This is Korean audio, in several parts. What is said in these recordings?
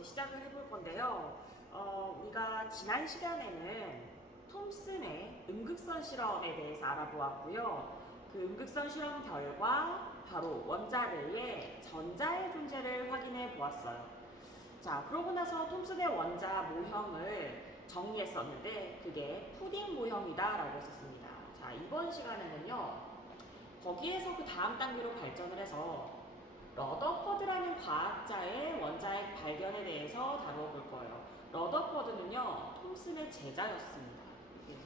이제 시작을 해볼 건데요. 우리가 지난 시간에는 톰슨의 음극선 실험에 대해서 알아보았고요. 그 음극선 실험 결과 바로 원자래에 전자의 존재를 확인해 보았어요. 자, 그러고 나서 톰슨의 원자 모형을 정리했었는데 그게 푸딩 모형이다라고 했었습니다. 자, 이번 시간에는요. 거기에서 그 다음 단계로 발전을 해서 러더퍼드라는 과학자의 원자핵 발견에 대해서 다뤄볼 거예요. 러더퍼드는요, 톰슨의 제자였습니다.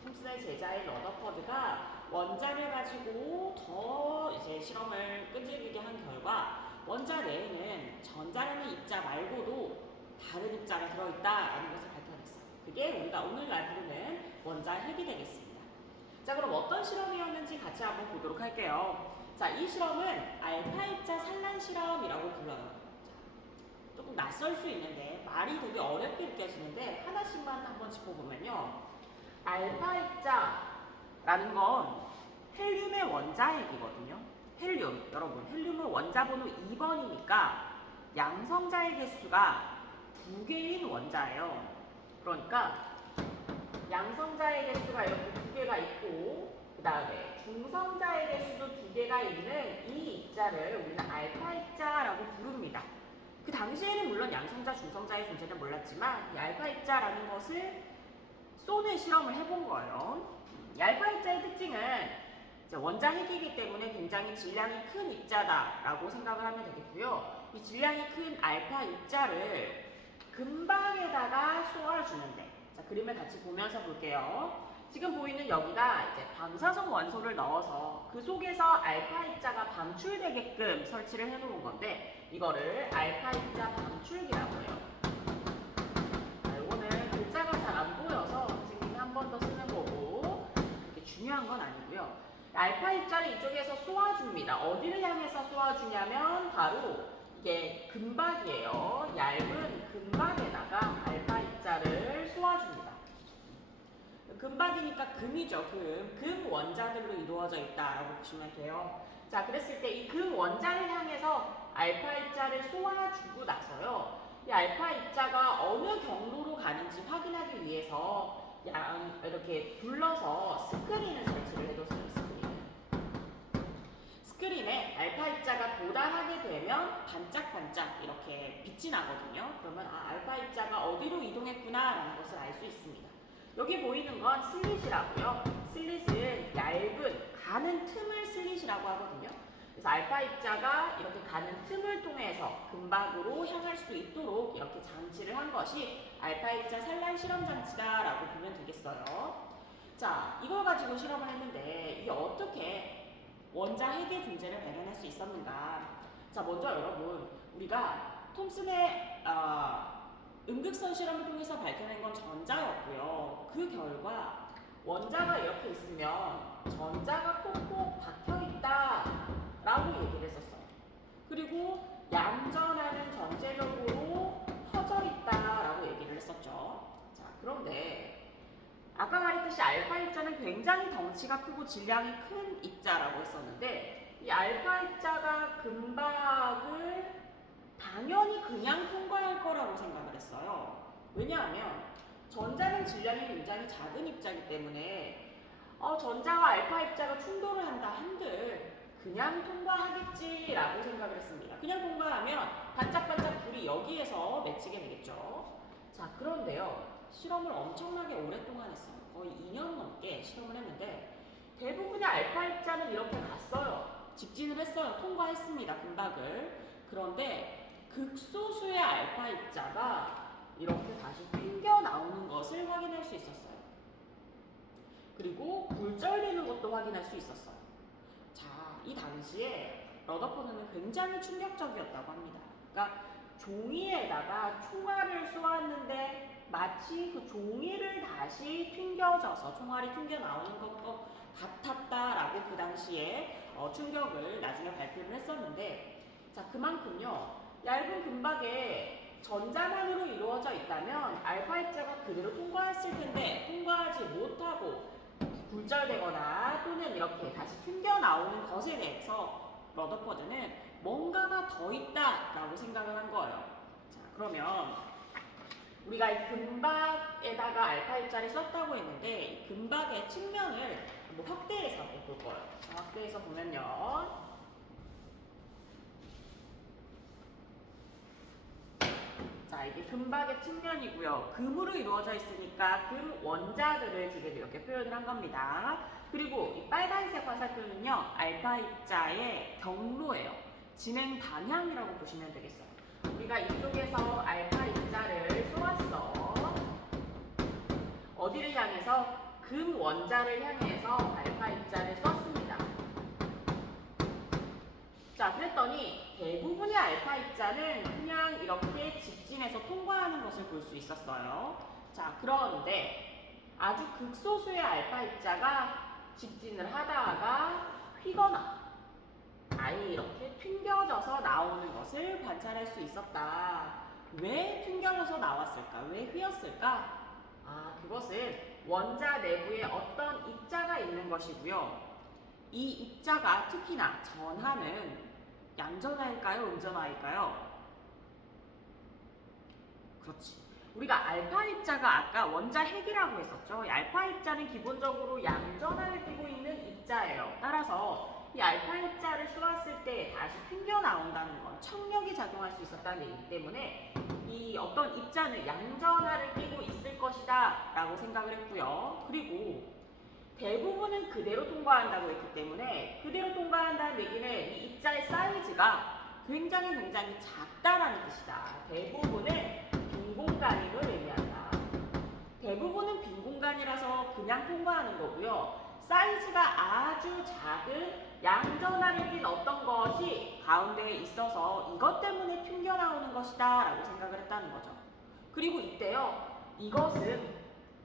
톰슨의 제자인 러더퍼드가 원자를 가지고 더 이제 실험을 끈질기게 한 결과 원자 내에는 전자라는 입자 말고도 다른 입자가 들어있다라는 것을 밝혀냈어요. 그게 우리가 오늘날 부르는 원자핵이 되겠습니다. 자, 그럼 어떤 실험이었는지 같이 한번 보도록 할게요. 자, 이 실험은 알파 입자 산란 실험이라고 불러요. 자, 조금 낯설 수 있는데 말이 되게 어렵게 느껴지는데 하나씩만 한번 짚어보면요. 알파 입자라는 건 헬륨의 원자핵이거든요. 헬륨, 여러분, 헬륨은 원자번호 2번이니까 양성자의 개수가 2개인 원자예요. 그러니까 양성자의 개수가 이렇게 2개가 있고 그 다음에 중성자의 개수도 2개가 있는 이 입자를 우리는 알파 입자라고 부릅니다. 그 당시에는 물론 양성자, 중성자의 존재는 몰랐지만 이 알파 입자라는 것을 쏘는 실험을 해본 거예요. 이 알파 입자의 특징은 원자핵이기 때문에 굉장히 질량이 큰 입자다라고 생각을 하면 되겠고요. 이 질량이 큰 알파 입자를 금방에다가 쏘아주는데, 자, 그림을 같이 보면서 볼게요. 지금 보이는 여기가 이제 방사성 원소를 넣어서 그 속에서 알파 입자가 방출되게끔 설치를 해놓은 건데, 이거를 알파 입자 방출기라고 해요. 자, 이거는 글자가 잘 안 보여서 선생님이 한 번 더 쓰는 거고, 이게 중요한 건 아니고요. 알파 입자를 이쪽에서 쏘아줍니다. 어디를 향해서 쏘아주냐면 바로 이게 금박이에요. 얇은 금박에다가 알파 입자를 쏘아줍니다. 금박이니까 금이죠. 금 원자들로 이루어져 있다라고 보시면 돼요. 자, 그랬을 때 이 금 원자를 향해서 알파 입자를 쏘아주고 나서요. 이 알파 입자가 어느 경로로 가는지 확인하기 위해서 이렇게 둘러서 스크린을 설치를 해뒀어요. 스크린에 알파 입자가 도달하게 되면 반짝반짝 이렇게 빛이 나거든요. 그러면 알파 입자가 어디로 이동했구나 라는 것을 알 수 있습니다. 여기 보이는 건 슬릿이라고요. 슬릿은 얇은 가는 틈을 슬릿이라고 하거든요. 그래서 알파 입자가 이렇게 가는 틈을 통해서 금박으로 향할 수 있도록 이렇게 장치를 한 것이 알파 입자 산란 실험 장치다라고 보면 되겠어요. 자, 이걸 가지고 실험을 했는데 이게 어떻게 원자핵의 존재를 발견할 수 있었는가? 자, 먼저 여러분, 우리가 톰슨의 음극선 실험을 통해서 밝혀낸 건 전자였고요. 그 결과 원자가 이렇게 있으면 전자가 콕콕 박혀있다라고 얘기를 했었어요. 그리고 얌전하는 전체적으로 퍼져있다라고 얘기를 했었죠. 자, 그런데 아까 말했듯이 알파 입자는 굉장히 덩치가 크고 질량이 큰 입자라고 했었는데 이 알파 입자가 금박을 당연히 그냥 통과할 거라고 생각을 했어요. 왜냐하면 전자는 질량이 굉장히 작은 입자이기 때문에 전자와 알파 입자가 충돌을 한다 한들 그냥 통과하겠지라고 생각을 했습니다. 그냥 통과하면 반짝반짝 불이 여기에서 맺히게 되겠죠. 자, 그런데요. 실험을 엄청나게 오랫동안 했어요. 거의 2년 넘게 실험을 했는데 대부분의 알파 입자는 이렇게 갔어요. 직진을 했어요. 통과했습니다. 금박을. 그런데 극소수의 알파 입자가 이렇게 다시 튕겨 나오는 것을 확인할 수 있었어요. 그리고 굴절되는 것도 확인할 수 있었어요. 자, 이 당시에 러더퍼드는 굉장히 충격적이었다고 합니다. 그러니까 종이에다가 총알을 쏘았는데 마치 그 종이를 다시 튕겨져서 총알이 튕겨 나오는 것과 같았다라고 그 당시에 충격을 나중에 발표를 했었는데, 자, 그만큼요 얇은 금박에 전자만으로 이루어져 있다면 알파 입자가 그대로 통과했을 텐데 통과하지 못하고 굴절되거나 또는 이렇게 다시 튕겨 나오는 것에 대해서 러더퍼드는 뭔가가 더 있다라고 생각을 한 거예요. 자, 그러면 우리가 이 금박에다가 알파 입자를 썼다고 했는데 이 금박의 측면을 한번 확대해서 볼 거예요. 확대해서 보면요. 자, 이게 금박의 측면이고요. 금으로 이루어져 있으니까 금 원자들을 지금 이렇게 표현을 한 겁니다. 그리고 이 빨간색 화살표는요, 알파 입자의 경로예요. 진행 방향이라고 보시면 되겠어요. 우리가 이쪽에서 알파 입자를 쏘았어. 어디를 향해서? 금 원자를 향해서 알파 입자를 썼습니다. 자, 그랬더니 대부분의 알파 입자는 그냥 이렇게 직진해서 통과하는 것을 볼 수 있었어요. 자, 그런데 아주 극소수의 알파 입자가 직진을 하다가 휘거나 아예 이렇게 튕겨져서 나오는 것을 관찰할 수 있었다. 왜 튕겨져서 나왔을까? 왜 휘었을까? 아, 그것은 원자 내부에 어떤 입자가 있는 것이고요. 이 입자가 특히나 전하는 양전하일까요? 음전하일까요? 그렇지. 우리가 알파 입자가 아까 원자 핵이라고 했었죠. 이 알파 입자는 기본적으로 양전하를 띠고 있는 입자예요. 따라서 이 알파 입자를 쏘았을 때 다시 튕겨 나온다는 건 청력이 작용할 수 있었다는 얘기 때문에 이 어떤 입자는 양전하를 띠고 있을 것이다 라고 생각을 했고요. 그리고 대부분은 그대로 통과한다고 했기 때문에 그대로 통과한다는 얘기는 이 입자의 사이즈가 굉장히 작다라는 뜻이다. 대부분은 빈 공간임을 의미한다. 대부분은 빈 공간이라서 그냥 통과하는 거고요. 사이즈가 아주 작은 양전하를 띤 어떤 것이 가운데에 있어서 이것 때문에 튕겨나오는 것이다 라고 생각을 했다는 거죠. 그리고 이때요. 이것은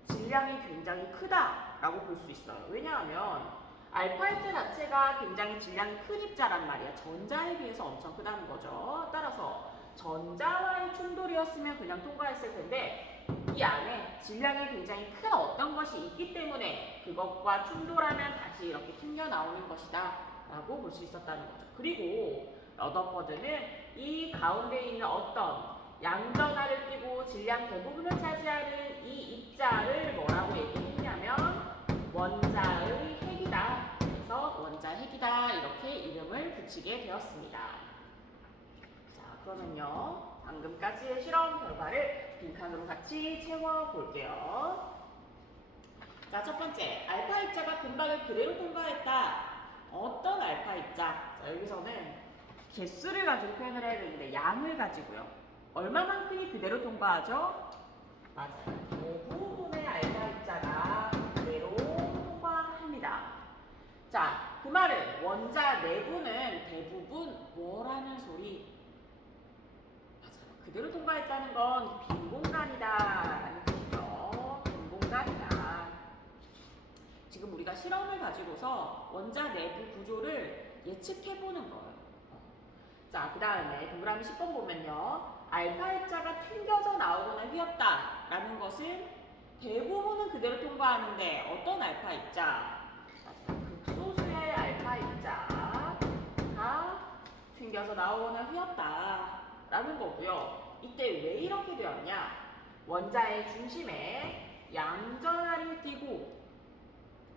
질량이 굉장히 크다라고 볼 수 있어요. 왜냐하면 알파 입자 자체가 굉장히 질량이 큰 입자란 말이야. 전자에 비해서 엄청 크다는 거죠. 따라서 전자와의 충돌이었으면 그냥 통과했을 텐데 이 안에 질량이 굉장히 큰 어떤 것이 있기 때문에 그것과 충돌하면 다시 이렇게 튕겨 나오는 것이다 라고 볼 수 있었다는 거죠. 그리고 러더퍼드는 이 가운데 있는 어떤 양전하를 띠고 질량 대부분을 차지하는 이 입자를 뭐라고 얘기했냐면 원자의 핵이다. 그래서 원자 핵이다 이렇게 이름을 붙이게 되었습니다. 자, 그러면요. 방금까지의 실험 결과를 빈칸으로 같이 채워볼게요. 자, 첫 번째, 알파 입자가 금박을 그대로 통과했다. 어떤 알파 입자? 자, 여기서는 개수를 가지고 표현을 해야 되는데 양을 가지고요. 얼마만큼이 그대로 통과하죠? 맞아요. 대부분의 알파 입자가 그대로 통과합니다. 자, 그 말은 원자 내부는 대부분 뭐라는 소리? 맞아요. 그대로 통과했다는 건 빈 공간이다 라는 뜻이죠. 빈 공간이다. 지금 우리가 실험을 가지고서 원자 내부 구조를 예측해보는 거예요. 자, 그 다음에 동그라미 10번 보면요. 알파 입자가 튕겨져 나오거나 휘었다 라는 것은 대부분은 그대로 통과하는데 어떤 알파 입자? 극소수의 알파 입자가 튕겨서 나오거나 휘었다 라는 거고요. 이때 왜 이렇게 되었냐? 원자의 중심에 양전하를 띠고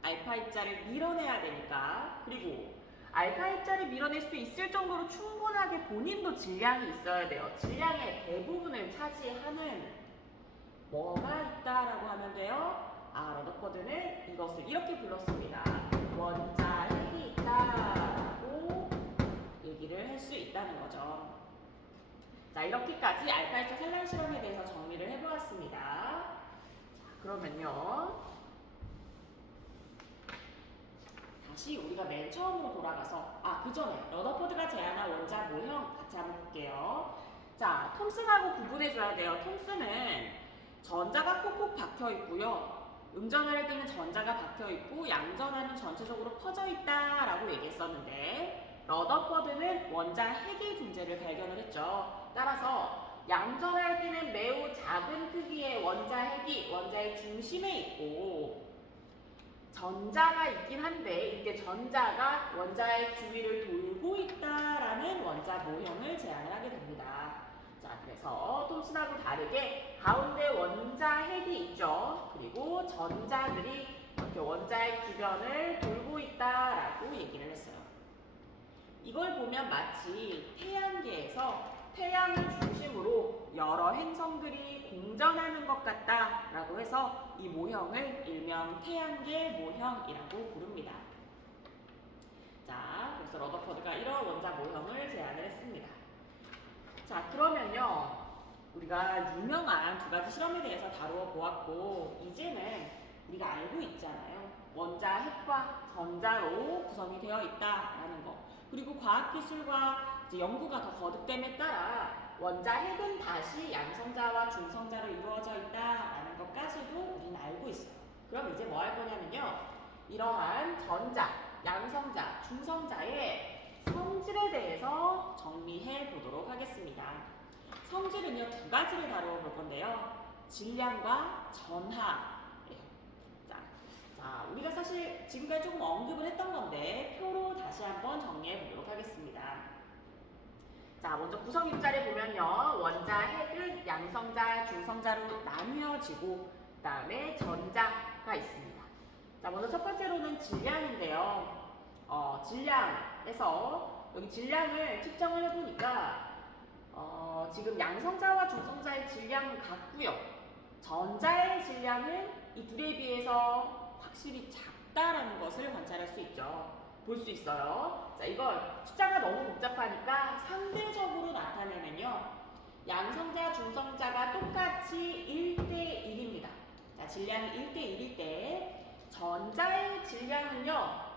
알파 입자를 밀어내야 되니까, 그리고 알파 입자를 밀어낼 수 있을 정도로 충분하게 본인도 질량이 있어야 돼요. 질량의 대부분을 차지하는 뭐가 있다라고 하면 돼요? 아, 러더퍼드는 이것을 이렇게 불렀습니다. 원자 핵이 있다라고 얘기를 할 수 있다는 거죠. 자, 이렇게까지 알파 입자 산란 실험에 대해서 정리를 해보았습니다. 자, 그러면요. 다시 우리가 맨 처음으로 돌아가서 그 전에 러더퍼드가 제안한 원자 모형 같이 한번 볼게요. 자, 톰슨하고 구분해줘야 돼요. 톰슨은 전자가 콕콕 박혀 있고요. 음전하를 띠는 전자가 박혀 있고 양전하는 전체적으로 퍼져 있다라고 얘기했었는데 러더퍼드는 원자 핵의 존재를 발견을 했죠. 따라서 양전하를 띠는 매우 작은 크기의 원자 핵이 원자의 중심에 있고 전자가 있긴 한데 이때 전자가 원자의 주위를 돌고 있다라는 원자 모형을 제안을 하게 됩니다. 자, 그래서 톰슨하고 다르게 가운데 원자 핵이 있죠. 그리고 전자들이 이렇게 원자핵 주변을 돌고 있다라고 얘기를 했어요. 이걸 보면 마치 태양계에서 태양을 중심으로 여러 행성들이 공전하는 것 같다라고 해서 이 모형을 일명 태양계 모형이라고 부릅니다. 자, 그래서 러더퍼드가 이런 원자 모형을 제안을 했습니다. 자, 그러면요, 우리가 유명한 두 가지 실험에 대해서 다루어 보았고, 이제는 우리가 알고 있잖아요. 원자 핵과 전자로 구성이 되어 있다라는 거. 그리고 과학기술과 이제 연구가 더 거듭됨에 따라 원자 핵은 다시 양성자와 중성자로 이루어져 있다라는 것까지도 우리는 알고 있어요. 그럼 이제 뭐 할 거냐면요, 이러한 전자, 양성자, 중성자의 성질에 대해서 정리해 보도록 하겠습니다. 성질은요, 두 가지를 다루어 볼 건데요. 질량과 전하예요. 자, 우리가 사실 지금까지 조금 언급을 했던 건데 표로 다시 한번 정리해 보도록 하겠습니다. 자, 먼저 구성 입자를 보면요, 원자 핵은 양성자, 중성자로 나뉘어지고 그 다음에 전자가 있습니다. 자, 먼저 첫 번째로는 질량인데요. 질량에서 여기 질량을 측정을 해보니까 지금 양성자와 중성자의 질량은 같고요. 전자의 질량은 이 둘에 비해서 확실히 작다라는 것을 관찰할 수 있죠. 볼 수 있어요. 자, 이걸 숫자가 너무 복잡하니까 상대적으로 나타내면요, 양성자, 중성자가 똑같이 1대1입니다. 자, 질량이 1대1일 때 전자의 질량은요,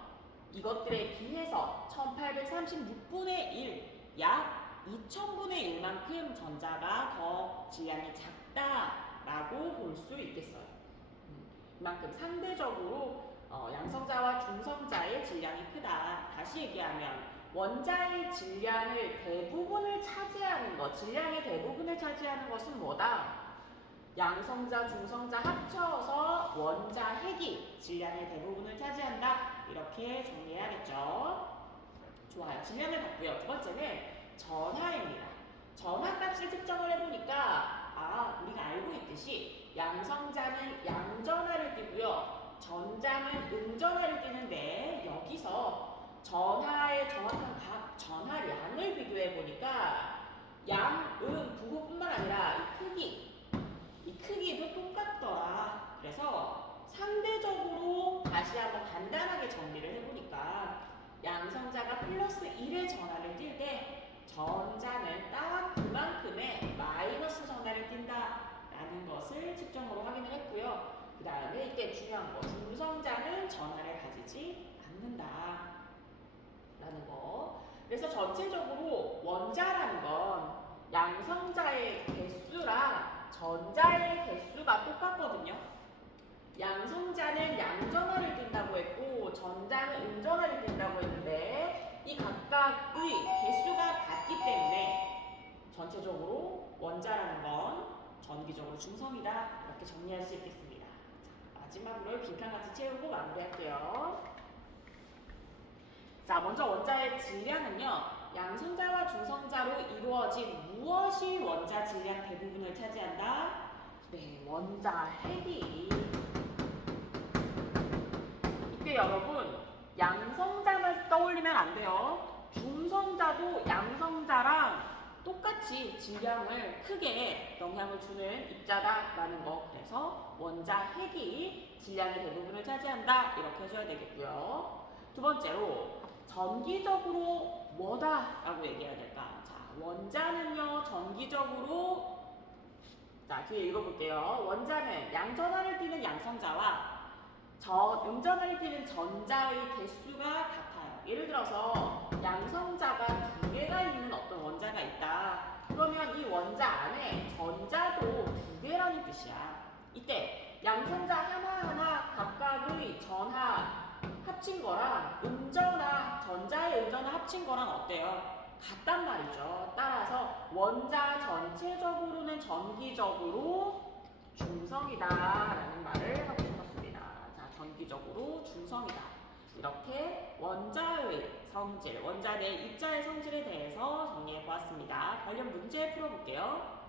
이것들에 비해서 1836분의 1, 약 2000분의 1만큼 전자가 더 질량이 작다라고 볼 수 있겠어요. 그만큼 상대적으로 양성자와 중성자의 질량이 크다. 다시 얘기하면 원자의 질량을 대부분을 차지하는 것, 질량의 대부분을 차지하는 것은 뭐다? 양성자, 중성자 합쳐서 원자 핵이 질량의 대부분을 차지한다. 이렇게 정리해야겠죠. 좋아요. 질량을 봤고요. 두 번째는 전하입니다. 전하값을 측정을 해보니까 우리가 알고 있듯이 양성자는 양전하를 띠고요. 전자는 음전하를 띠는데 여기서 전하의 정확한 각 전하량을 비교해 보니까 양, 부호뿐만 아니라 이 크기도 똑같더라. 그래서 상대적으로 다시 한번 간단하게 정리를 해보니까 양성자가 플러스 1의 전하를 띌 때 전자는 딱 그만큼의 마이너스 전하를 띈다라는 것을 측정으로 확인을 했고요. 그 다음에 이때 중요한 거, 중성자는 전하를 가지지 않는다라는 거. 그래서 전체적으로 원자라는 건 양성자의 개수랑 전자의 개수가 똑같거든요. 양성자는 양전하를 띈다고 했고 전자는 음전하를 띈다고 했는데 이 각각의 개수가 같기 때문에 전체적으로 원자라는 건 전기적으로 중성이다. 이렇게 정리할 수 있겠습니다. 자, 마지막으로 빈칸같이 채우고 마무리할게요. 자, 먼저 원자의 질량은요, 양성자와 중성자로 이루어진 무엇이 원자 질량 대부분을 차지한다? 네, 원자 핵이. 이때 여러분, 양성자만 떠올리면 안 돼요. 중성자도 양성자랑 똑같이 질량을 크게 영향을 주는 입자다라는 거. 그래서 원자 핵이 질량의 대부분을 차지한다. 이렇게 해줘야 되겠고요. 두 번째로 전기적으로 뭐다? 라고 얘기해야 될까? 자, 원자는요, 전기적으로, 자, 뒤에 읽어볼게요. 원자는 양전하를 띠는 양성자와 음전하를 띠는 전자의 개수가 같아요. 예를 들어서 양성자가 두 개가 있는 어떤 원자가 있다. 그러면 이 원자 안에 전자도 두 개라는 뜻이야. 이때 양성자 하나하나 각각의 전하 합친 거랑 전자의 음전하 합친 거랑 어때요? 같단 말이죠. 따라서 원자 전체적으로는 전기적으로 중성이다라는 말을 하고 싶었습니다. 자, 전기적으로 중성이다. 이렇게 원자의 성질, 원자 내 입자의 성질에 대해서 정리해 보았습니다. 관련 문제 풀어볼게요.